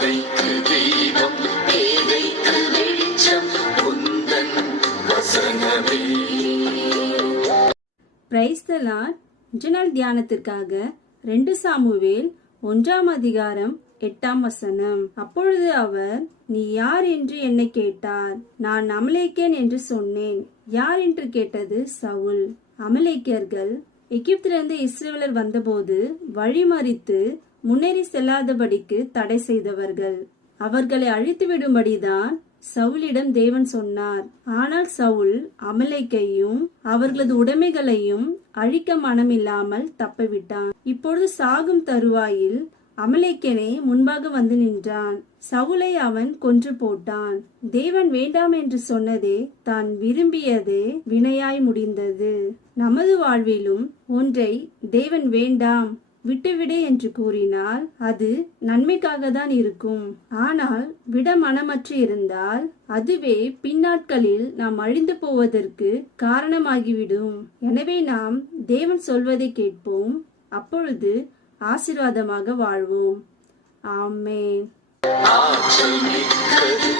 பாதைக்கு தீபம், பேதைக்கு வெளிச்சம் உந்தன் வசனமே. Praise the Lord. இன்றைய நாள் தியானத்திற்காக 2 சாமுவேல் 1ஆம் அதிகாரம் 8ஆம் வசனம். அப்பொழுது அவர், நீ யார் என்று என்னை கேட்டார். நான் அமலேக்கியன் என்று சொன்னேன். யார் என்று கேட்டது சவுல். அமலேக்கியர்கள் எகிப்திலிருந்து இஸ்ரவேலர் வந்தபோது வழிமறித்து முன்னேறி செல்லாதபடிக்கு தடை செய்தவர்கள். அவர்களை அழித்துவிடும்படிதான் சவுலிடம் தேவன் சொன்னார். ஆனால் சவுல் அமலேக்கையும் அவர்களது உடைமைகளையும் அழிக்க மனமில்லாமல் தப்பிவிட்டான். இப்பொழுது சாகும் தருவாயில் அமலேக்கனே முன்பாக வந்து நின்றான். சவுலை அவன் கொன்று போட்டான். தேவன் வேண்டாம் என்று சொன்னதே தான் விரும்பியதே வினையாய் முடிந்தது. நமது வாழ்விலும் ஒன்றை தேவன் வேண்டாம், விட்டுவிடு என்று கூறினால் அது நன்மைக்காக தான் இருக்கும். ஆனால் விட மனமற்று இருந்தால் அதுவே பின்னாட்களில் நாம் அழிந்து போவதற்கு காரணமாகிவிடும். எனவே நாம் தேவன் சொல்வதை கேட்போம். அப்பொழுது ஆசீர்வாதமாக வாழ்வோம். ஆமென். ஆற்றல் மிக்கது